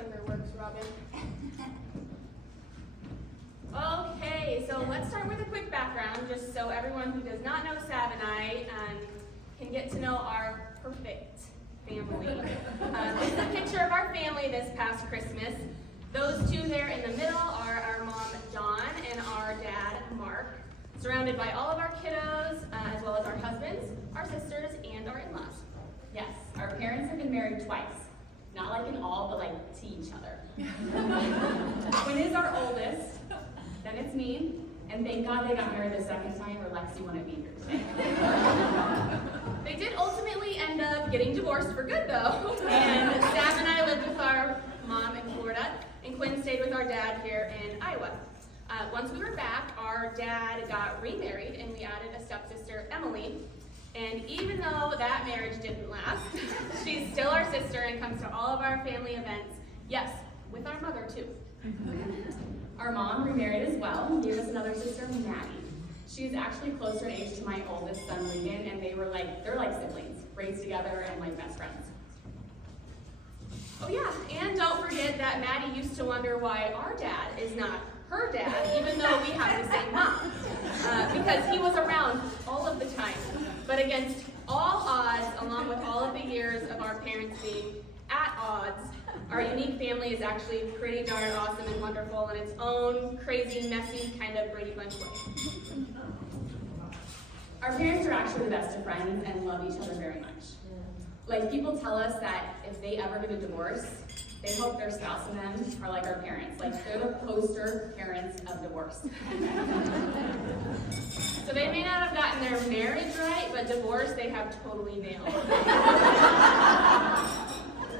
clicker works, Robin. Okay, so let's start with a quick background, just so everyone who does not know Sav and I can get to know our perfect family. This is a picture of our family this past Christmas. Those two there in the middle are our mom, Dawn, and our dad, Mark, surrounded by all of our kiddos, as well as our husbands, our sisters, and our in-laws. Yes, our parents have been married twice. Not like in all, but like to each other. Quinn is our oldest, then it's me, and thank God they got married the second time or Lexi wouldn't be here today. They did ultimately end up getting divorced for good though, and Sav and I lived with our mom in Florida, and Quinn stayed with our dad here in Iowa. Once we were back, our dad got remarried, and we added a stepsister, Emily. And even though that marriage didn't last, she's still our sister and comes to all of our family events. Yes, with our mother too. Our mom remarried as well, gave us another sister, Maddie. She's actually closer in age to my oldest son, Regan, and they're like siblings, raised together and like best friends. Oh yeah, and don't forget that Maddie used to wonder why our dad is not her dad, even though we have the same mom, because he was around all of the time. But against all odds, along with all of the years of our parents being at odds, our unique family is actually pretty darn awesome and wonderful in its own crazy, messy, kind of Brady Bunch way. Our parents are actually the best of friends and love each other very much. Like, people tell us that if they ever get a divorce, they hope their spouse and them are like our parents. Like, they're the poster parents of divorce. So they may not have gotten their marriage right, but divorce they have totally nailed.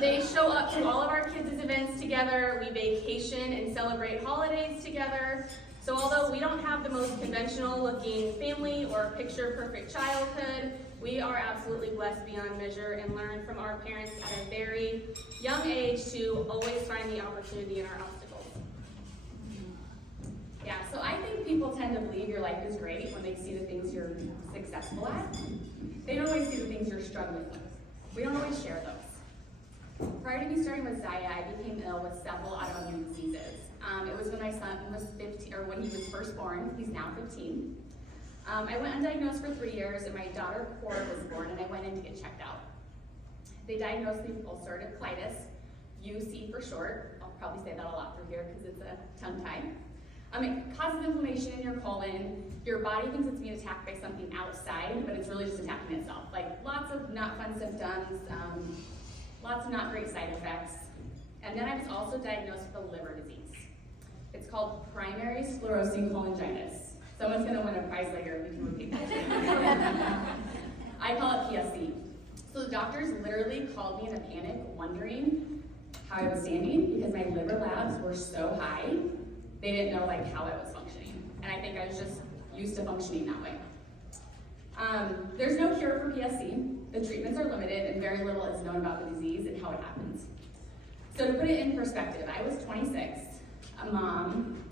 They show up to all of our kids' events together. We vacation and celebrate holidays together. So although we don't have the most conventional looking family or picture-perfect childhood, we are absolutely blessed beyond measure and learn from our parents at a very young age to always find the opportunity in our obstacles. Yeah, so I think people tend to believe your life is great when they see the things you're successful at. They don't always see the things you're struggling with. We don't always share those. Prior to me starting with Zaya, I became ill with several autoimmune diseases. It was when my son was 15, or when he was first born. He's now 15. I went undiagnosed for 3 years, and my daughter, Cora, was born, and I went in to get checked out. They diagnosed me with ulcerative colitis, UC for short. I'll probably say that a lot through here because it's a tongue tie. It causes inflammation in your colon. Your body thinks it's being attacked by something outside, but it's really just attacking itself. Like, lots of not fun symptoms, lots of not great side effects. And then I was also diagnosed with a liver disease. It's called primary sclerosing cholangitis. Someone's going to win a prize later if you can repeat that. I call it PSC. So the doctors literally called me in a panic, wondering how I was standing because my liver labs were so high, they didn't know like how I was functioning. And I think I was just used to functioning that way. There's no cure for PSC. The treatments are limited and very little is known about the disease and how it happens. So to put it in perspective, I was 26, a mom,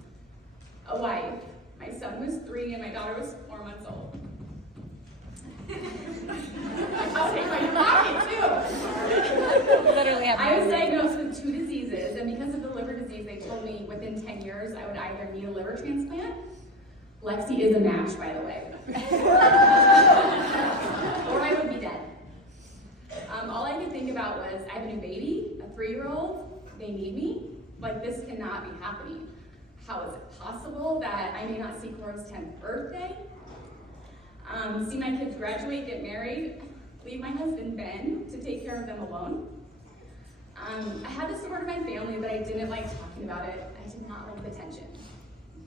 a wife. My son was 3 and my daughter was 4 months old. I'll take my pocket too. Literally have I was diagnosed with 2 diseases, and because of the liver disease, they told me within 10 years I would either need a liver transplant. Lexi is a match, by the way. Or I would be dead. All I could think about was, I have a new baby, a 3-year-old, they need me. Like, this cannot be happening. How is it possible that I may not see Cora's 10th birthday? See my kids graduate, get married, leave my husband Ben to take care of them alone. I had the support of my family, but I didn't like talking about it. I did not like the tension.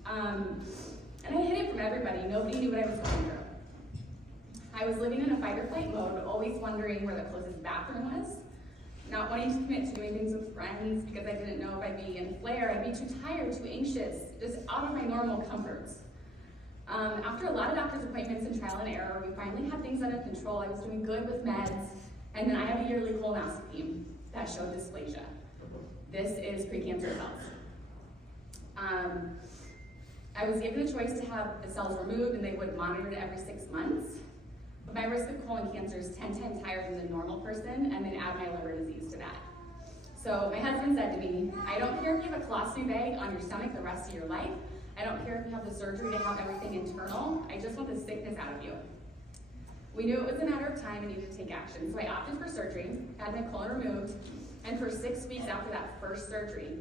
And I hid it from everybody. Nobody knew what I was going through. I was living in a fight or flight mode, always wondering where the closest bathroom was. Not wanting to commit to doing things with friends because I didn't know if I'd be in flare, I'd be too tired, too anxious, just out of my normal comforts. After a lot of doctor's appointments and trial and error, we finally had things under control. I was doing good with meds, and then I had a yearly colonoscopy that showed dysplasia. This is precancerous cells. I was given a choice to have the cells removed, and they would monitor it every 6 months. But my risk of colon cancer is 10 times higher than the normal person, and then add my liver disease to that. So my husband said to me, I don't care if you have a colostomy bag on your stomach the rest of your life. I don't care if you have the surgery to have everything internal. I just want the sickness out of you. We knew it was a matter of time and needed to take action. So I opted for surgery, had my colon removed, and for 6 weeks after that first surgery,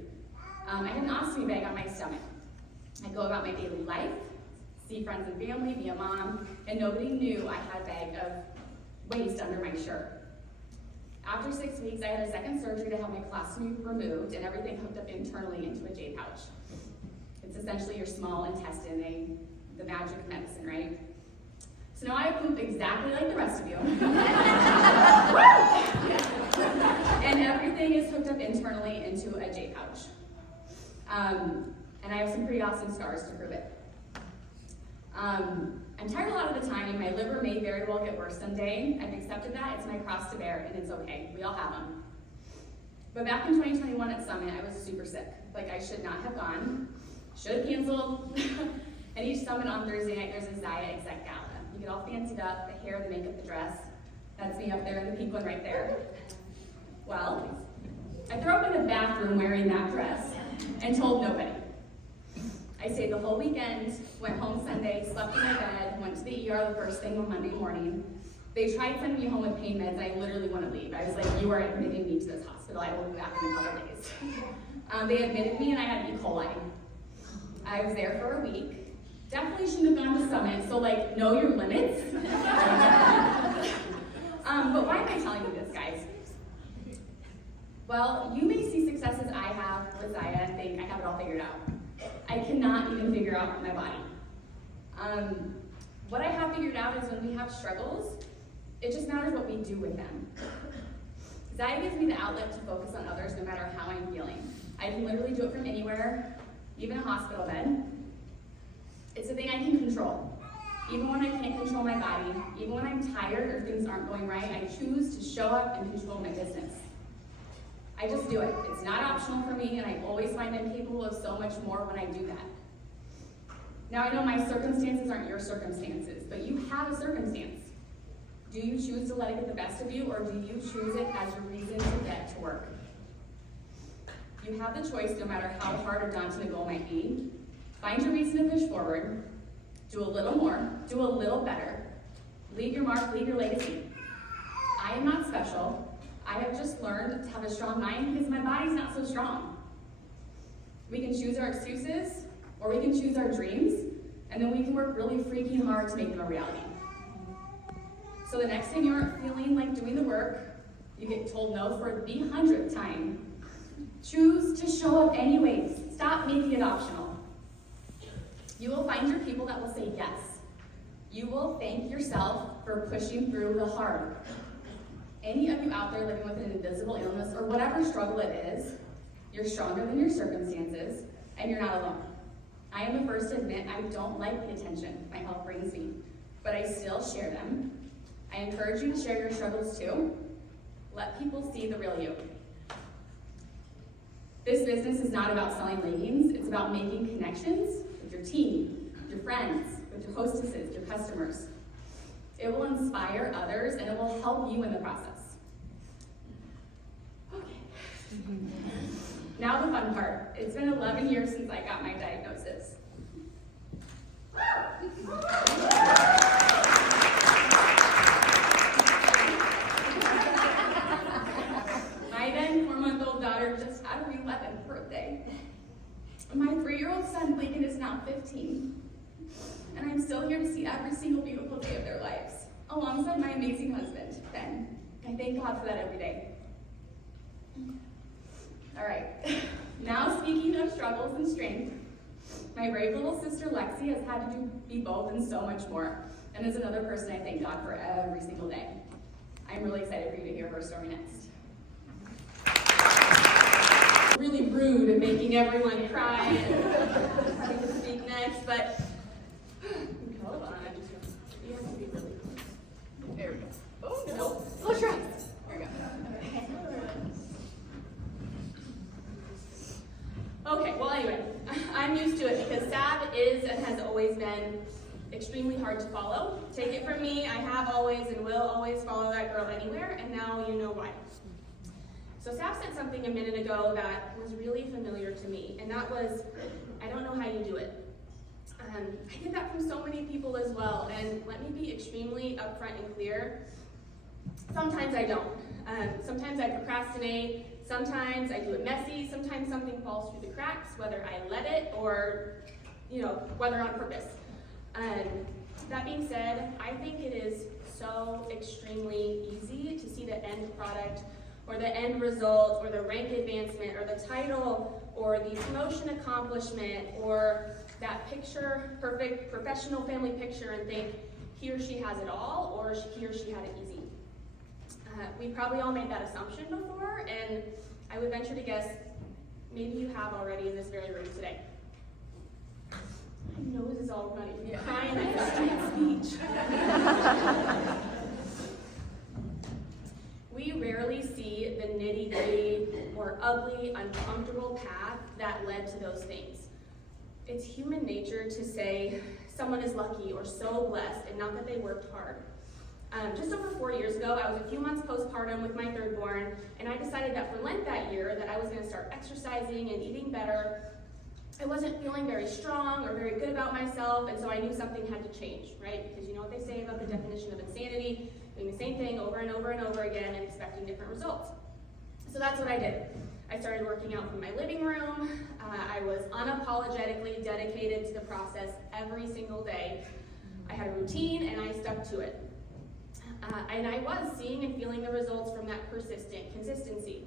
I had an ostomy bag on my stomach. I go about my daily life, see friends and family, be a mom, and nobody knew I had a bag of waste under my shirt. After 6 weeks, I had a second surgery to have my colostomy removed and everything hooked up internally into a J pouch. It's essentially your small intestine, the magic medicine, right? So now I poop exactly like the rest of you. And everything is hooked up internally into a J pouch. And I have some pretty awesome scars to prove it. I'm tired a lot of the time, and my liver may very well get worse someday. I've accepted that. It's my cross to bear, and it's okay. We all have them. But back in 2021 at Summit, I was super sick. Like, I should not have gone. Should have canceled. And each Summit on Thursday night, there's a Zaya exec gala. You get all fancied up, the hair, the makeup, the dress. That's me up there in the pink one right there. Well, I threw up in the bathroom wearing that dress and told nobody. I stayed the whole weekend, went home Sunday, slept in my bed, went to the ER the first thing on Monday morning. They tried sending me home with pain meds. I literally want to leave. I was like, you are admitting me to this hospital. I will be back in a couple days. They admitted me and I had E. coli. I was there for a week. Definitely shouldn't have gone to Summit, so like, know your limits. But why am I telling you this, guys? Well, you may see successes I have with Zaya and think I have it all figured out. I cannot even figure out my body. What I have figured out is when we have struggles, it just matters what we do with them. Zaya gives me the outlet to focus on others no matter how I'm feeling. I can literally do it from anywhere, even a hospital bed. It's a thing I can control. Even when I can't control my body, even when I'm tired or things aren't going right, I choose to show up and control my business. I just do it. It's not optional for me, and I always find I'm capable of so much more when I do that. Now, I know my circumstances aren't your circumstances, but you have a circumstance. Do you choose to let it get the best of you, or do you choose it as your reason to get to work? You have the choice no matter how hard or daunting the goal might be. Find your reason to push forward. Do a little more. Do a little better. Leave your mark. Leave your legacy. I am not special. I have just learned to have a strong mind because my body's not so strong. We can choose our excuses, or we can choose our dreams, and then we can work really freaking hard to make them a reality. So the next time you aren't feeling like doing the work, you get told no for the 100th time, choose to show up anyways. Stop making it optional. You will find your people that will say yes. You will thank yourself for pushing through the hard. Any of you out there living with an invisible illness or whatever struggle it is, you're stronger than your circumstances, and you're not alone. I am the first to admit I don't like the attention my health brings me, but I still share them. I encourage you to share your struggles too. Let people see the real you. This business is not about selling leggings, it's about making connections with your team, your friends, with your hostesses, your customers. It will inspire others and it will help you in the process. Okay. Now the fun part. It's been 11 years since I got my diagnosis. My then 4-month-old daughter just had her 11th birthday. My 3-year-old son, Lincoln, is now 15. And I'm still here to see every single beautiful day of their lives, alongside my amazing husband, Ben. I thank God for that every day. All right, now speaking of struggles and strength, my brave little sister Lexi has had to be both and so much more, and is another person I thank God for every single day. I'm really excited for you to hear her story next. Really rude at making everyone cry and having to speak next, but hold on. You have to be really close. There we go. Oh, no. Close your eyes. There we go. Okay, well anyway, I'm used to it because SAB is and has always been extremely hard to follow. Take it from me, I have always and will always follow that girl anywhere, and now you know why. So Saf said something a minute ago that was really familiar to me, and that was, I don't know how you do it. I get that from so many people as well, and let me be extremely upfront and clear. Sometimes I don't. Sometimes I procrastinate, sometimes I do it messy, sometimes something falls through the cracks, whether I let it or, whether on purpose. That being said, I think it is so extremely easy to see the end product or the end result or the rank advancement or the title or the promotion accomplishment or that picture, perfect professional family picture, and think he or she has it all or he or she had it easy. We probably all made that assumption before, and I would venture to guess maybe you have already in this very room today. My nose is all running from crying at the street speech. We rarely see the nitty-gritty or ugly, uncomfortable path that led to those things. It's human nature to say someone is lucky or so blessed, and not that they worked hard. Just over 4 years ago, I was a few months postpartum with my third born, and I decided that for Lent that year that I was going to start exercising and eating better. I wasn't feeling very strong or very good about myself, and so I knew something had to change, right? Because you know what they say about the definition of insanity, doing the same thing over and over and over again and expecting different results. So that's what I did. I started working out from my living room. I was unapologetically dedicated to the process every single day. I had a routine and I stuck to it. And I was seeing and feeling the results from that persistent consistency.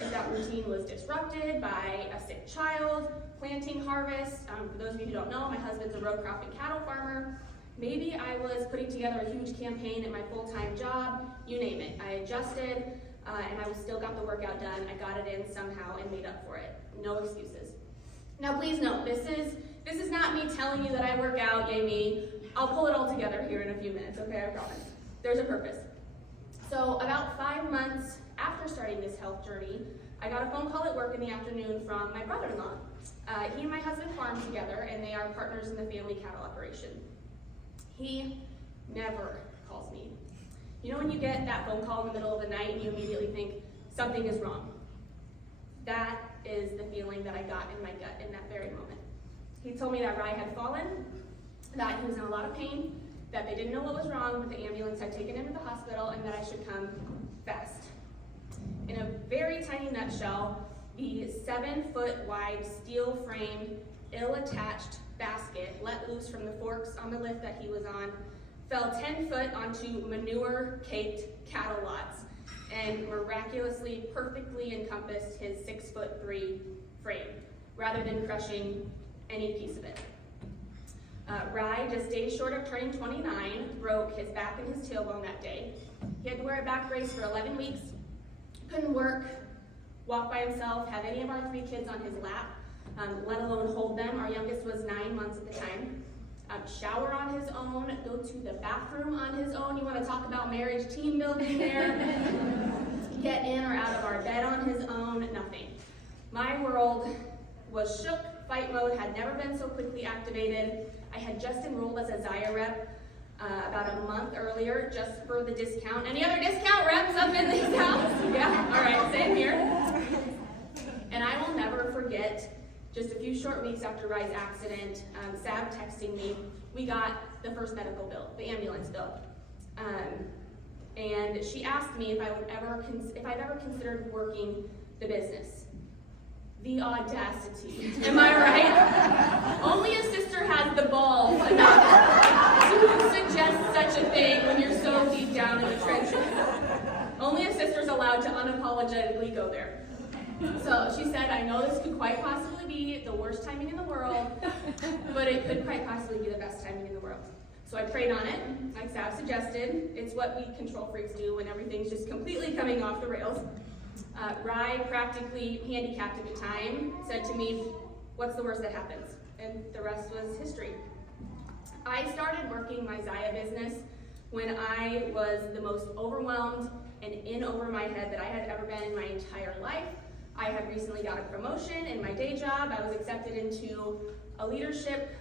If that routine was disrupted by a sick child, planting harvest, for those of you who don't know, my husband's a row crop and cattle farmer. Maybe I was putting together a huge campaign at my full-time job, you name it. I adjusted, and I still got the workout done. I got it in somehow and made up for it. No excuses. Now please note, this is not me telling you that I work out, yay me. I'll pull it all together here in a few minutes, okay, I promise. There's a purpose. So about 5 months after starting this health journey, I got a phone call at work in the afternoon from my brother-in-law. He and my husband farm together, and they are partners in the family cattle operation. He never calls me. You know when you get that phone call in the middle of the night and you immediately think something is wrong? That is the feeling that I got in my gut in that very moment. He told me that Rye had fallen, that he was in a lot of pain, that they didn't know what was wrong, but the ambulance had taken him to the hospital, and that I should come fast. In a very tiny nutshell, the 7-foot wide steel-framed, ill-attached basket let loose from the forks on the lift that he was on, fell 10 foot onto manure-caked cattle lots, and miraculously perfectly encompassed his 6'3" frame, rather than crushing any piece of it. Rye, just days short of turning 29, broke his back and his tailbone that day. He had to wear a back brace for 11 weeks, couldn't work, walk by himself, have any of our 3 kids on his lap, let alone hold them. Our youngest was 9 months at the time. Shower on his own, go to the bathroom on his own. You want to talk about marriage team building there? Get in or out of our bed on his own, nothing. My world was shook. Fight mode had never been so quickly activated. I had just enrolled as a Zaya rep about a month earlier, just for the discount. Any other discount reps up in this house? Yeah, all right, same here. And I will never forget, just a few short weeks after Rye's accident, Sav texting me, we got the first medical bill, the ambulance bill. And she asked me if I'd ever considered working the business. The audacity. Am I right? Only a sister has the balls enough to suggest such a thing when you're so deep down in the trenches. Only a sister's allowed to unapologetically go there. So she said, I know this could quite possibly be the worst timing in the world, but it could quite possibly be the best timing in the world. So I prayed on it, like Sav suggested. It's what we control freaks do when everything's just completely coming off the rails. Rye, practically handicapped at the time, said to me, what's the worst that happens? And the rest was history. I started working my Zaya business when I was the most overwhelmed and in over my head that I had ever been in my entire life. I had recently got a promotion in my day job. I was accepted into a leadership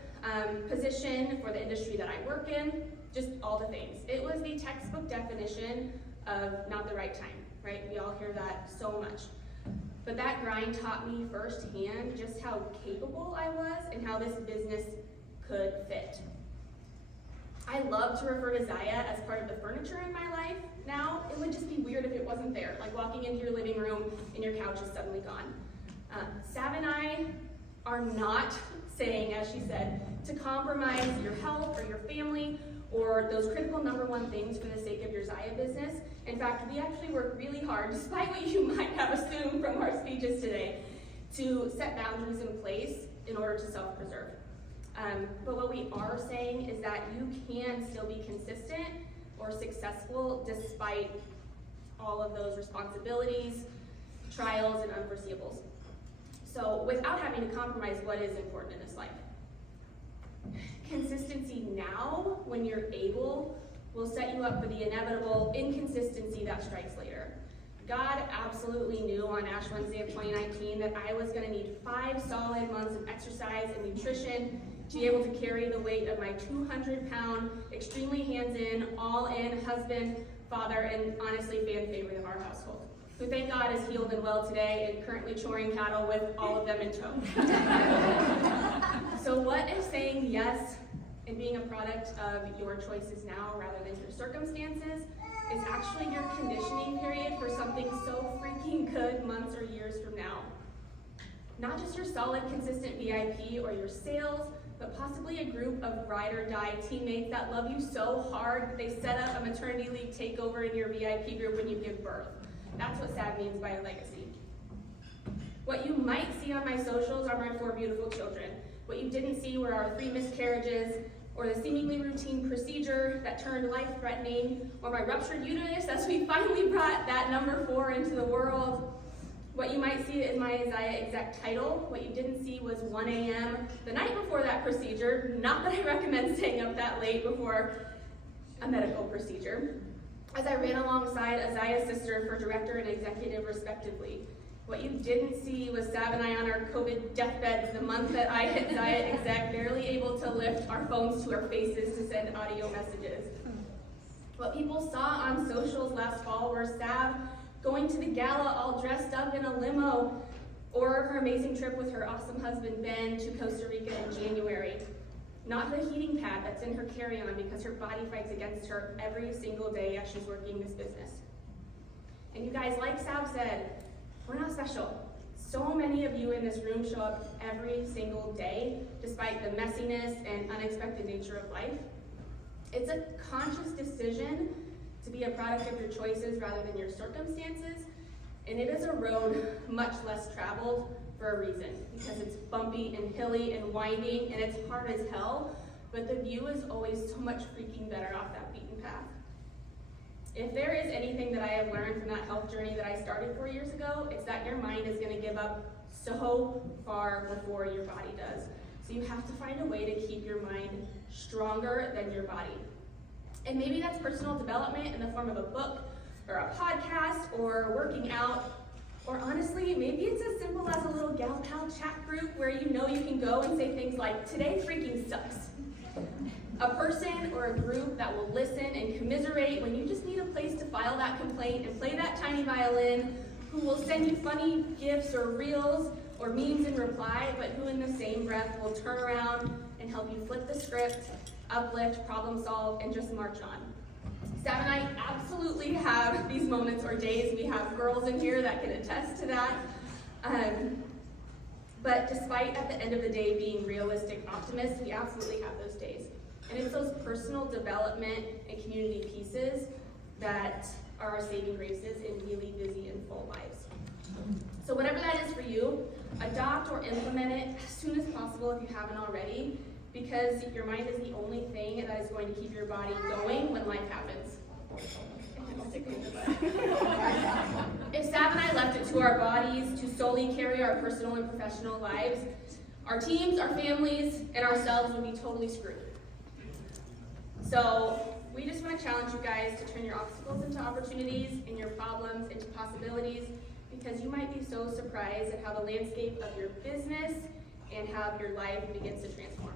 position for the industry that I work in, just all the things. It was the textbook definition of not the right time, right? We all hear that so much. But that grind taught me firsthand just how capable I was and how this business could fit. I love to refer to Zaya as part of the furniture in my life now. It would just be weird if it wasn't there, like walking into your living room and your couch is suddenly gone. Sav and I are not saying, as she said, to compromise your health or your family or those critical number one things for the sake of your Zaya business. In fact, we actually work really hard, despite what you might have assumed from our speeches today, to set boundaries in place in order to self-preserve. But what we are saying is that you can still be consistent or successful despite all of those responsibilities, trials, and unforeseeables. So without having to compromise what is important in this life. Consistency now, when you're able, will set you up for the inevitable inconsistency that strikes later. God absolutely knew on Ash Wednesday of 2019 that I was gonna need 5 solid months of exercise and nutrition to be able to carry the weight of my 200-pound, extremely hands-in, all-in husband, father, and honestly fan favorite of our household, who thank God is healed and well today and currently choring cattle with all of them in tow. So what if saying yes and being a product of your choices now rather than your circumstances is actually your conditioning period for something so freaking good months or years from now? Not just your solid, consistent VIP or your sales, but possibly a group of ride or die teammates that love you so hard that they set up a maternity leave takeover in your VIP group when you give birth. That's what SAV means by a legacy. What you might see on my socials are my 4 beautiful children. What you didn't see were our 3 miscarriages, or the seemingly routine procedure that turned life-threatening, or my ruptured uterus as we finally brought that number 4 into the world. What you might see is my Zaya exec title. What you didn't see was 1 a.m. the night before that procedure. Not that I recommend staying up that late before a medical procedure. As I ran alongside a Zaya sister for director and executive respectively. What you didn't see was Sav and I on our COVID deathbeds the month that I hit Zaya exec, barely able to lift our phones to our faces to send audio messages. What people saw on socials last fall were Sav going to the gala all dressed up in a limo, or her amazing trip with her awesome husband Ben to Costa Rica in January. Not the heating pad that's in her carry-on because her body fights against her every single day as she's working this business. And you guys, like Sav said, we're not special. So many of you in this room show up every single day, despite the messiness and unexpected nature of life. It's a conscious decision to be a product of your choices rather than your circumstances, and it is a road much less traveled for a reason, because it's bumpy and hilly and winding, and it's hard as hell, but the view is always so much freaking better off that beaten path. If there is anything that I have learned from that health journey that I started 4 years ago, it's that your mind is gonna give up so far before your body does. So you have to find a way to keep your mind stronger than your body. And maybe that's personal development in the form of a book, or a podcast, or working out, or honestly, maybe it's as simple as a little gal pal chat group where you know you can go and say things like, today freaking sucks. A person or a group that will listen and commiserate when you just need a place to file that complaint and play that tiny violin, who will send you funny gifts or reels or memes in reply, but who in the same breath will turn around and help you flip the script, uplift, problem solve, and just march on. Sav and I absolutely have these moments or days. We have girls in here that can attest to that. But despite at the end of the day being realistic optimists, we absolutely have those days. And it's those personal development and community pieces that are our saving graces in really busy and full lives. So whatever that is for you, adopt or implement it as soon as possible if you haven't already, because your mind is the only thing that is going to keep your body going when life happens. If Sav and I left it to our bodies to solely carry our personal and professional lives, our teams, our families, and ourselves would be totally screwed. So we just want to challenge you guys to turn your obstacles into opportunities and your problems into possibilities, because you might be so surprised at how the landscape of your business and how your life begins to transform.